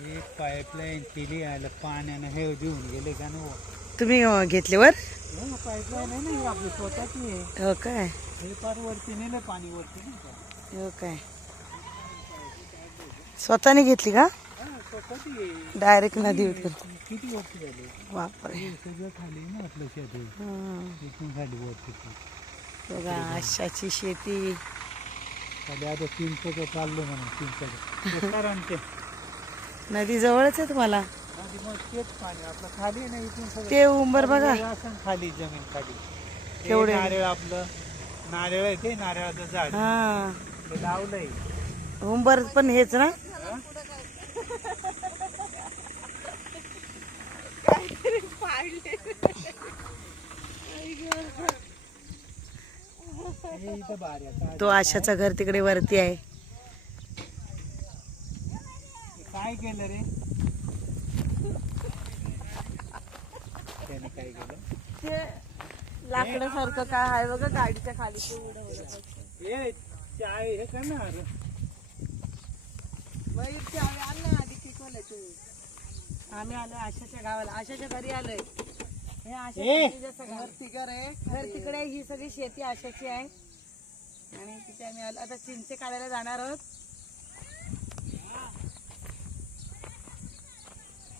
एक पाईपलाईन केली आहे पाण्यानं हे देऊन गेले का ना. तुम्ही घेतले वर? पाईपलाईन आहे ना आपली स्वतःची आहे. हो काय? हे पार वरती नेलं पाणी वरती नाही का. हो काय? स्वतःने घेतली का? स्वतःची आहे. डायरेक्ट नदी उतर. किती वर्ष झाले. बापरे. सगळं खाली ना आपलं शेत इथून खाली वरती. बघा आशाची शेती. खाली आता चिंचचं चाललं म्हणून चिंचचं नदी जवळच आहे तुम्हाला? आधी मग तेच पाणी आपलं खाली नाही इथून सगळं. ते उंबर बघा खाली जमीन खाली. केवढे नारळ आपलं नारळ आहे ते नारळाचं झाड हा ते लावलंय. उंबर पण हेच ना? तो आशाचं घर तिकडे वरती आहे. काय केलं रे त्याने? काय केलं ते लाकडासारखं काय आहे बघा गाडीच्या खाली ते हे चाय हे करणार. आम्ही आलो आशाच्या गावाला, आशाच्या घरी आलोय. हे आशाचं घर आहे. घर तिकडे ही सगळी शेती आशाची आहे आणि तिथे आम्ही आलो. आता चिंचे काढायला जाणार आहोत.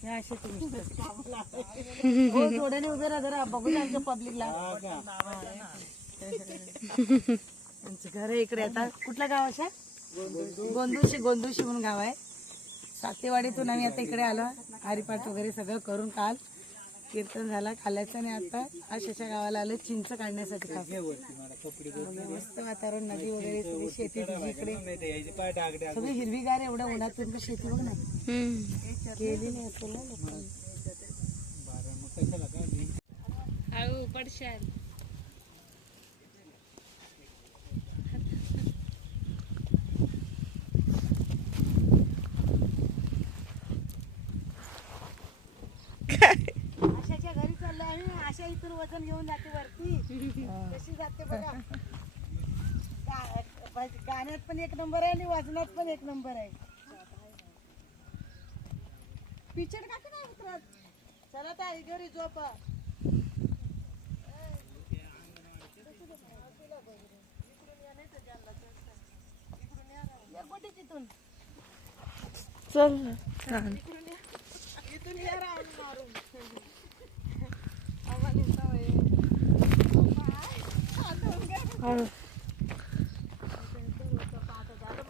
हे आशाचं जोड्याने उभे राहा जरा बघू आमच्या पब्लिकला. आमचं घर आहे इकडे. आता कुठलं गाव आशा? गोंदुशी. गोंदुशी म्हणून गाव आहे. सातेवाडीतून आम्ही आता इकडे आलो. हरिपाठ वगैरे सगळं करून काल कीर्तन झाला खाल्याचं आणि आता आशाच्या गावाला आलो चिंच काढण्यासाठी. मस्त वातावरण, नदी वगैरे सगळी शेती इकडे सगळी हिरवीगार. एवढ्या उन्हात तुमचं शेती बघ ना केली नाही असेल ना लोकांनी. आशाच्या घरी चाललं आहे. आशा इथून वजन घेऊन जाते वरती. कशी जाते बघा. गाण्यात पण एक नंबर आहे आणि वजनात पण एक नंबर आहे. पिचड का नाही उतरत. चला त्या घरी झोप. चल इथून या राऊंड मारून.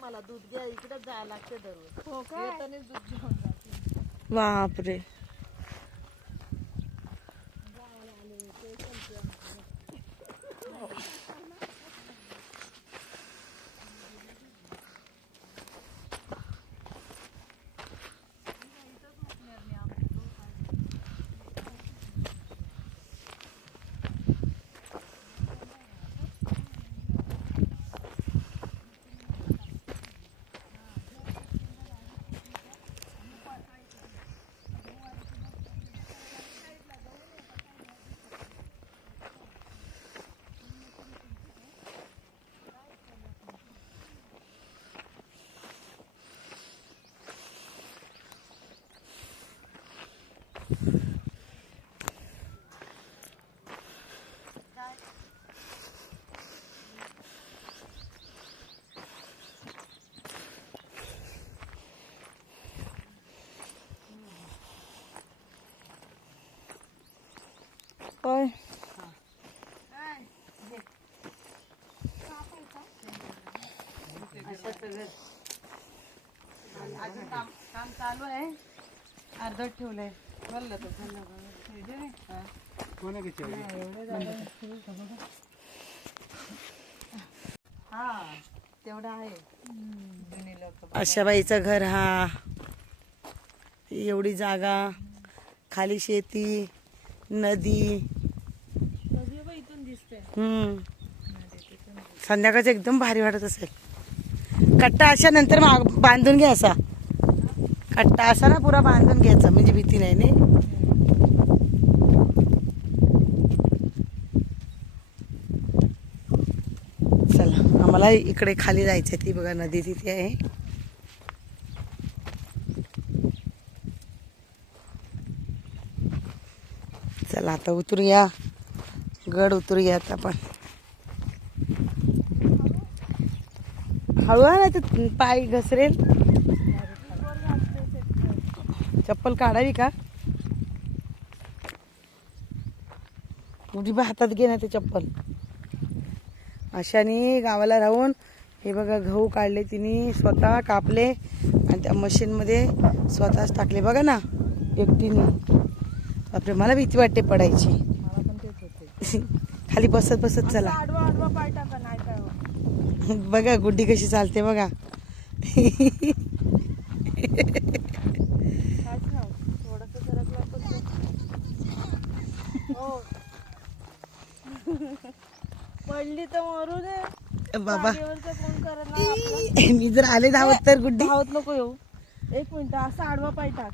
मला दूध घ्या इकडे जायला लागते दररोज. दूध घेऊन जाते. बापरे. काय अजून काम चालू आहे. अर्धट ठेवलंय. बोललं तो हा तेवढं आहे. आशाबाईचं घर. हा एवढी जागा, खाली शेती, नदी. संध्याकाळचं एकदम भारी वाटत असेल. कट्टा अशा नंतर बांधून घ्या. असा कट्टा असा ना पुरा बांधून घ्यायचा म्हणजे भीती नाही ने. चला आम्हाला इकडे खाली जायचं. ती बघा नदी तिथे आहे. चला आता उतरूया, गड उतरूया आता आपण. हळू ना ते पाय घसरेल. चप्पल काढावी का? उडी बा हातात घे ना ते चप्पल. अशाने गावाला राहून हे बघा गहू काढले तिने, स्वतः कापले आणि त्या मशीनमध्ये स्वतःच टाकले बघा ना एकटीने. बापरे, मला भीती वाटते पडायची. मला पण तेच होते. खाली बसत बसत चला. आडवा आडवा पाय टाका, नाही काय बघा गुड्डी कशी चालते बघा. थोडस सरकलं हो. पडली तर मरू दे बाबा. कोण करत मी जर आले धावत तर गुड्डी. धावत नको येऊ. एक मिनिट, असा आडवा पाय टाक.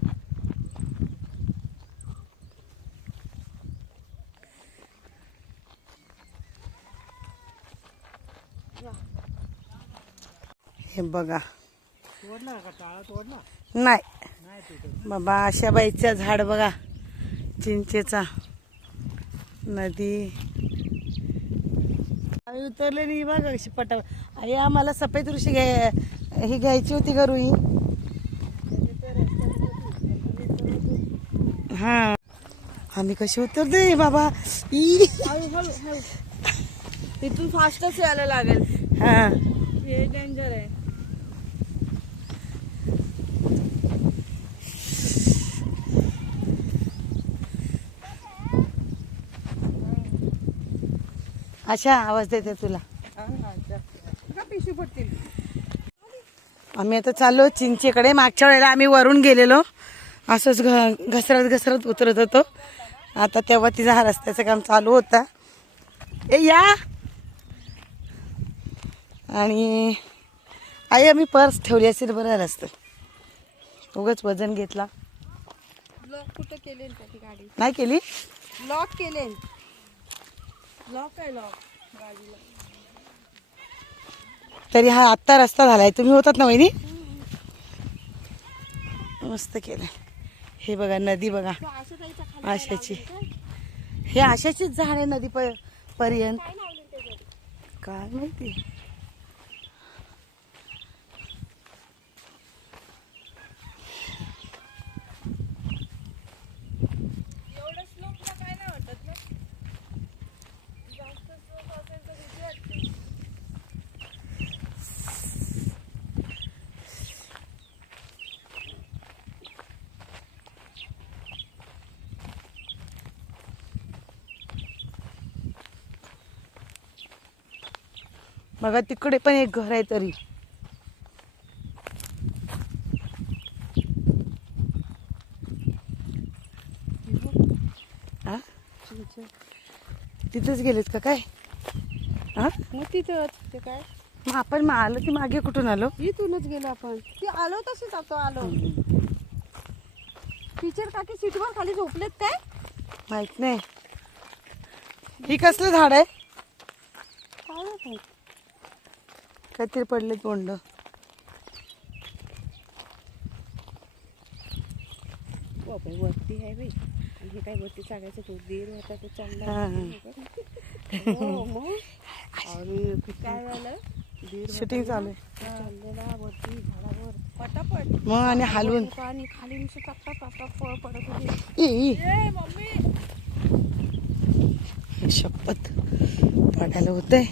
हे बघा. तोडला का टाळा तोडला? नाही नाही तुटत. बाबा, आशाबाईचं झाड बघा, चिंचेचा. नदी आम्ही उतरले नाही बघा कशी पटा. आई आम्हाला सफेद ऋषी ही घ्यायची होती का रुई. हा, आम्ही कशी उतरते बाबा. तिथून फास्टच यायला लागेल. हा, हे डेंजर आहे. अशा आवाज देते तुला. पिशवी पडतील. आम्ही आता चाललो चिंचेकडे. मागच्या वेळेला आम्ही वरून गेलेलो, असंच घसरत घसरत उतरत होतो. आता तेव्हा तिचा हा रस्त्याचं काम चालू होता. ए या. आणि आई आम्ही पर्स ठेवली असेल बरं झालं असतं. उगाच वजन घेतला. लॉक कुठं केले त्याची गाडी? नाही केली. लॉक केले. लॉक आहे, लॉक गाडीला. तरी हा आत्ता रस्ता झालाय. तुम्ही होतात ना वहिनी. मस्त केलंय. हे बघा नदी बघा आशाची. हे आशाचीच झाड आहे नदी पर्यंत. काय माहिती. बघा तिकडे पण एक घर आहे तरी. हा, तिथेच गेलेत का काय? हा, मग तिथं ते काय, मग आपण आलो की मागे कुठून आलो? इथूनच गेलो आपण. ती आलो तशीच आता आलो. टीचर काकी सीटवर खाली झोपलेत काय माहित नाही. ही कसलं झाड आहे? काय माहित. काहीतरी पडले तोंड. वरती आहे बाई. आणि हे काय वरती चालायचं, तो देर होता तो चालला. हो, मग अरे काय झालं, शूटिंग चालू आहे. चाललेला वरती झाडावर पटापट. मग आणि हलवून आणि खाली नुसतं टाकता टाकता फळ पडत होते. ई, मम्मी शपथ पडायला होतंय.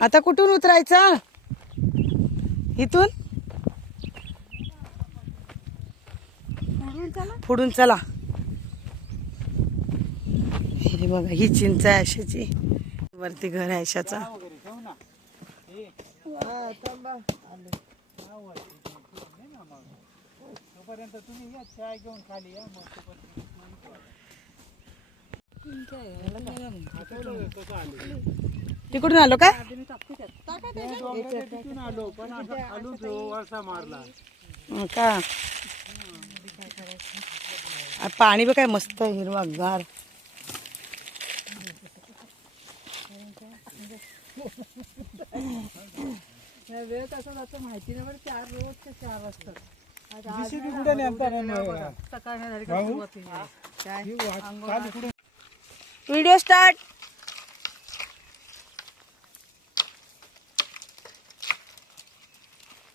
आता कुठून उतरायचं? इथून पुढून चला. हे बघा ही चिंच आहे आशाची. वरती घर आहे आशाचा. तोपर्यंत तुम्ही या चाय घेऊन खाली या. मग तिकडून आलो काय? तिथून आलो पण असं खालून वळसा मारला का. पाणी बघ काय मस्त हिरवागार. वेळ कसा जातो माहिती नाही. बरं 4 रोजचे 4 वाजता JCB कुठे नेमता रे मग? सकाळ नाही झाली का भाऊ? सुरुवात होईल. काय हे वाट- काल कुठे व्हिडिओ स्टार्ट.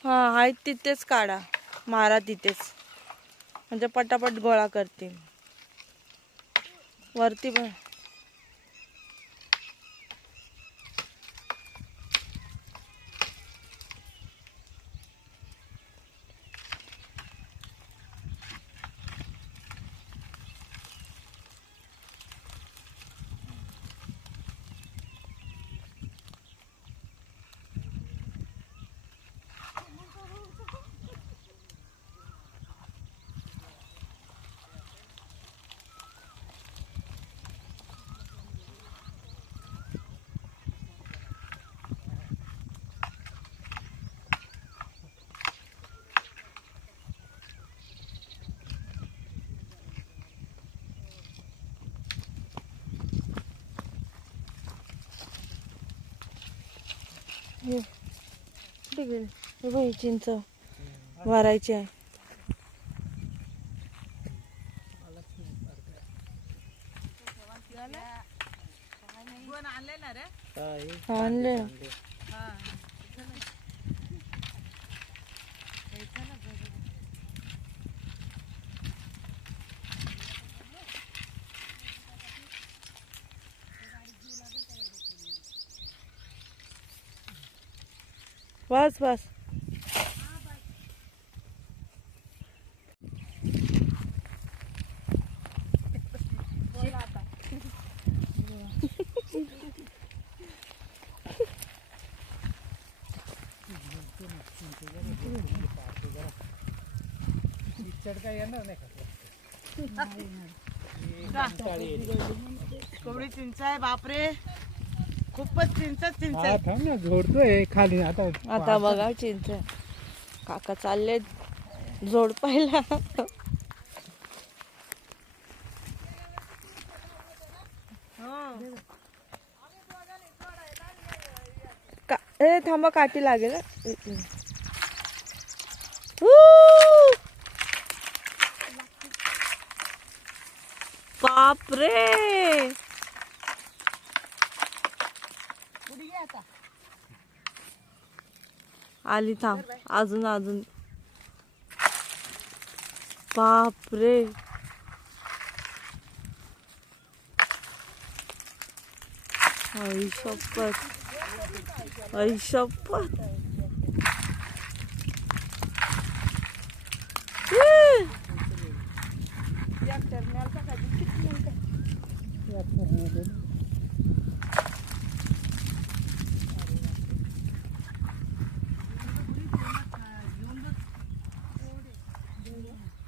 हा आहे तिथेच काढा, मारा तिथेच, म्हणजे पटापट गोळा करते. वरती पण हे कुठे गेले? हे बघ, चिंच भरायची आहे. आणले बस बस. चढका येणार नाही का? कवडी चिंच आहे. बापरे, खूपच चिंच चिंच हा, आहे. थांब ना, झोडतोय खाली आता. आता बघा चिंच. काका चालले जोड पाहिला. ए थांबा, काठी लागेल. बापरे, आली. थांब, अजून अजून. बापरे, आई शपथ, आई शपथ.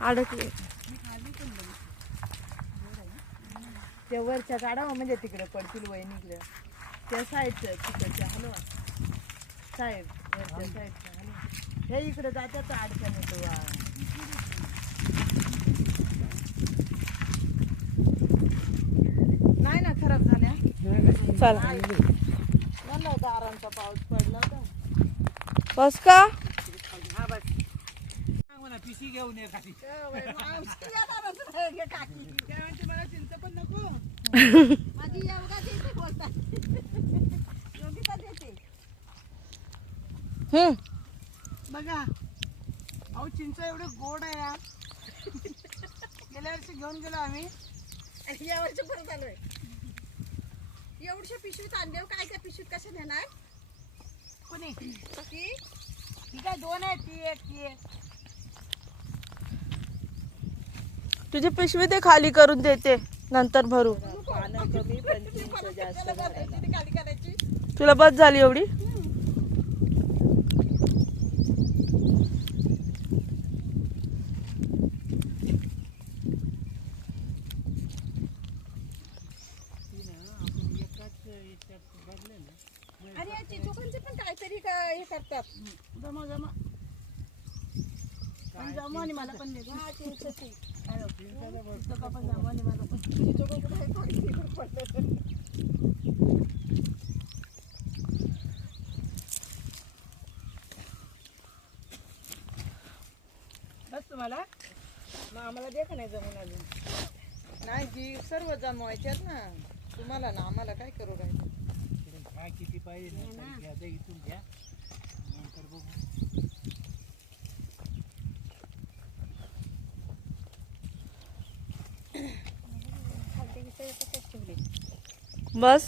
अडकले. त्या वरच्या काढावं म्हणजे तिकडे पडतील वहिनीकडे. त्या साईडच्या तिकडच्या हलवा, साईड वरच्या साईडच्या हलवा. हे इकडे जात्याचं अडचण येतो. नाही ना खराब झाल्या. चला, म्हणलं होतं आरामचा पाऊस पडला होता. बस का? हा बस. मला पिशी घेऊन ये खाली. मला चिंच पण नको. माझी योगा देते बोलतात. योगिता देते. बघा, अहो चिंच एवढे गोड आहे यार. गेल्या वर्षी घेऊन गेलो आम्ही आणि या वर्षी परत आलोय. एवढ्या पिशवीत आणले, काय काय पिशवीत कशा नेणार? कोणी ती काय दोन आहे, ती एक ती एक. तुझी पिशवी ते खाली करून देते, नंतर भरू. पानं कमी पण चिंच जास्त खाली करायची. तुला बस झाली एवढी? आणि या चिंचोकांचे पण काहीतरी हे करतात. जमा जमा पण जमा आणि मला पण देतो. हा चिंचोची चिंचोका पण जमा आणि मला पण. चिंचोका कुठे आहे? खाली पडलं. बस तुम्हाला? मग आम्हाला दे का नाही जमून अजून? नाही जी सर्व जमवायच्यात ना तुम्हाला ना आम्हाला काय करू राहिलं. काय किती पाहिजे ना घ्या दे इथून घ्या नंतर बघू. बस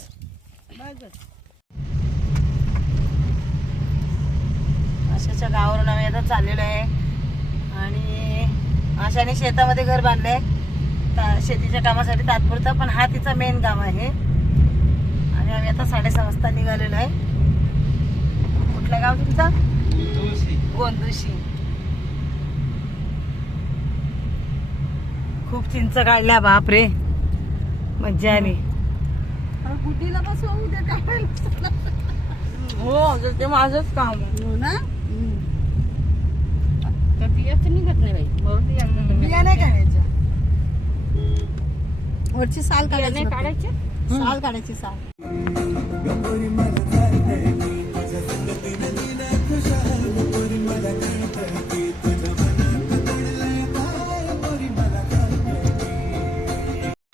आशाच्या गावावरून आम्ही आता चाललेलो आहे आणि आशाने शेतामध्ये घर बांधलंय शेतीच्या कामासाठी तात्पुरता, पण हा तिचा मेन गाव आहे. आणि आम्ही आता 6:30 वाजता निघालेलो आहे. कुठलं गाव तुमचा? गोंदुशी. खूप चिंच काढल्या बापरे, मज्जा आली. गुटीला बसवा उद्या काढायला. हो ते माझंच काम आहे. हो ना. तर बियाच निघत नाही बाई. बिया नाही काढायच्या. वरची साल काढायची. काढायचे साल काढायची साल.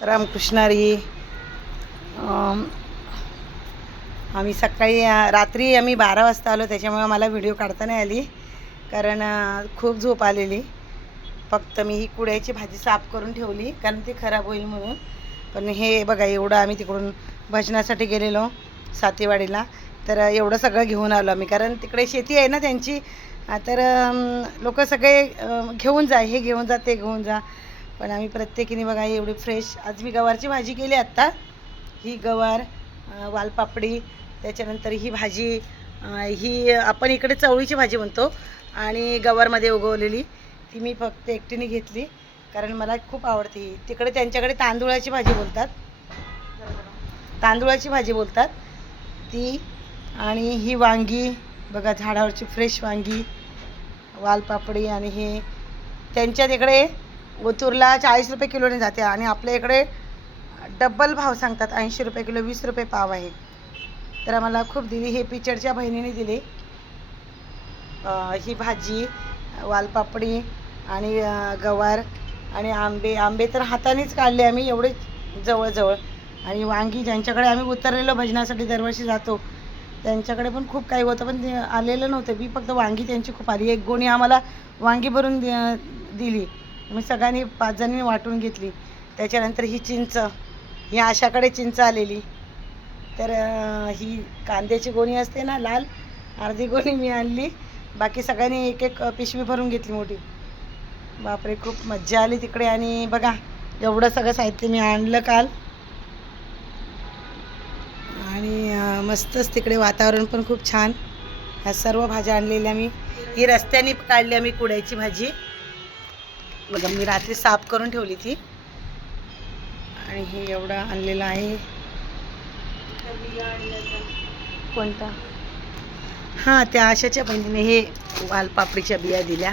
रामकृष्णारी. आम्ही सकाळी रात्री आम्ही 12 वाजता आलो, त्याच्यामुळे मला व्हिडिओ काढता नाही आली कारण खूप झोप आलेली. फक्त मी ही कुड्याची भाजी साफ करून ठेवली कारण ती खराब होईल म्हणून. पण हे बघा एवढं आम्ही तिकडून भजनासाठी गेलेलो सातेवाडीला, तर एवढं सगळं घेऊन आलो आम्ही कारण तिकडे शेती आहे ना त्यांची. तर लोक सगळे घेऊन जा, हे घेऊन जा, ते घेऊन जा. पण आम्ही प्रत्येकीने बघा एवढी फ्रेश. आज मी गवारची भाजी केली आत्ता. ही गवार, वालपापडी, त्याच्यानंतर ही भाजी, ही आपण इकडे चवळीची भाजी म्हणतो आणि गवारमध्ये उगवलेली ती मी फक्त एकटीने घेतली कारण मला खूप आवडते ही. तिकडे त्यांच्याकडे तांदूळाची भाजी बोलतात, तांदूळाची भाजी बोलतात ती. आणि ही वांगी बघा, झाडावरची फ्रेश वांगी, वालपापडी. आणि हे त्यांच्या तिकडे ओतूरला 40 रुपये किलोने जाते आणि आपल्या इकडे डबल भाव सांगतात, 80 रुपये किलो, 20 रुपये पाव आहे. तर आम्हाला खूप दिली. हे पिचडच्या बहिणीने दिली ही भाजी, वालपापडी आणि गवार आणि आंबे तर हातानेच काढले आम्ही एवढे जवळजवळ. आणि वांगी ज्यांच्याकडे आम्ही उतरलेलो भजनासाठी दरवर्षी जातो त्यांच्याकडे पण खूप काही होतं, पण ते आलेलं नव्हतं. मी फक्त वांगी त्यांची खूप आली. एक गोणी आम्हाला वांगी भरून दिली. मी सगळ्यांनी 5 जणांनी वाटून घेतली. त्याच्यानंतर ही चिंच, ही आशाकडे चिंच आलेली. तर ही कांद्याची गोणी असते ना लाल, अर्धी गोणी मी आणली. बाकी सगळ्यांनी एक एक पिशवी भरून घेतली मोठी. बापरे खूप मज्जा आली तिकडे. आणि बघा एवढं सगळं साहित्य मी आणलं काल. आणि मस्तच तिकडे वातावरण पण खूप छान. ह्या सर्व भाज्या आणलेल्या मी. ही रस्त्याने काढली आम्ही कुड्याची भाजी. बघा मी रात्री साफ करून ठेवली ती. आणि हे एवढं आणलेलं आहे. कोणता? हां, त्या आशाच्या बहिणीने हे वालपापडीच्या बिया दिल्या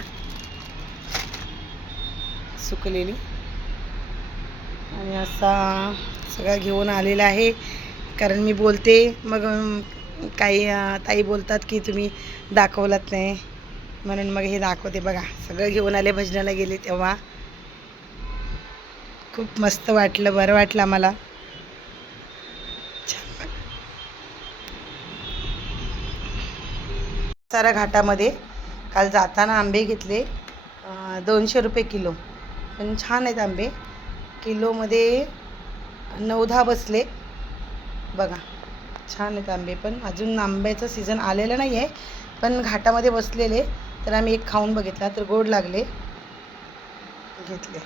सुकलेली. आणि असा सगळं घेऊन आलेला आहे कारण मी बोलते मग काही ताई बोलतात की तुम्ही दाखवलात नाही, म्हणून मग हे दाखवते. बघा सगळं घेऊन आले. भजनाला गेले तेव्हा खूप मस्त वाटलं, बरं वाटलं आम्हाला. सारा घाटामध्ये काल जाताना आंबे घेतले 200 रुपये किलो. पण छान आहेत आंबे. किलोमध्ये 9-10 बसले. बघा छान आहेत आंबे. पण अजून आंब्याचं सीझन आलेलं नाही आहे, पण घाटामध्ये बसलेले. तर आम्ही एक खाऊन बघितला तर गोड लागले, घेतले.